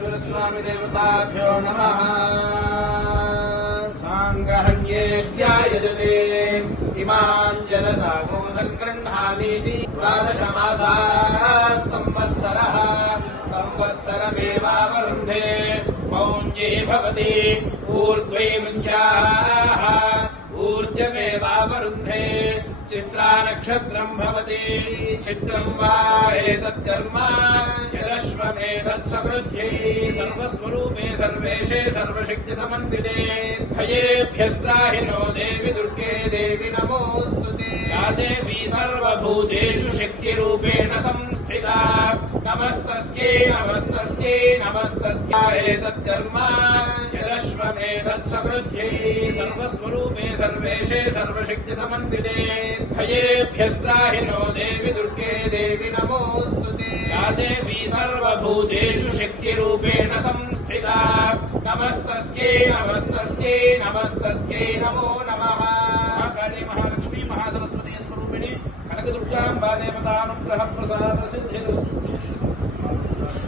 वेंकटेश्वर स्वामी देवताभ्यो नमः। सांग्रहण्येष्ट्यायजते इमां जलसागो संगृह्णामीति द्वादशमासाः संवत्सरः संवत्सरमेवावरुन्धे मौञ्जे भवति ऊर्ध्वे मुञ्जाः ऊर्जमेवावरुन्धे चित्रा नक्षत्रम् भवति चित्रम् वा एतत्कर्म यदश्वमेधः समृद्ध्यै सर्वस्वरूपे सर्वेशे सर्वशक्तिसमन्विते भयेभ्यस्त्राहि नो देवि दुर्गे देवि नमोऽस्तुते। या देवी सर्वभूतेषु शक्तिरूपेण संस्थिता नमस्तस्यै नमस्तस्यै नमस्तस्यै एतत्कर्म यदश्वमेधः समृद्ध्यै सर्वस्वरूपे सर्वेशे सर्वशक्तिसमन्विते भयेभ्यस्त्राहि नो देवि दुर्गे देवि नमोऽस्तुते। या देवी सर्वभूतेषु शक्तिरूपेण संस्थिता नमस्तस्यै नमस्तस्यै नमस्तस्यै नमो नमः। महाकाली महालक्ष्मी महासरस्वती स्वरूपिणी कनकदुर्गाम्बा देवतानुग्रह प्रसाद सिद्धिरस्तु।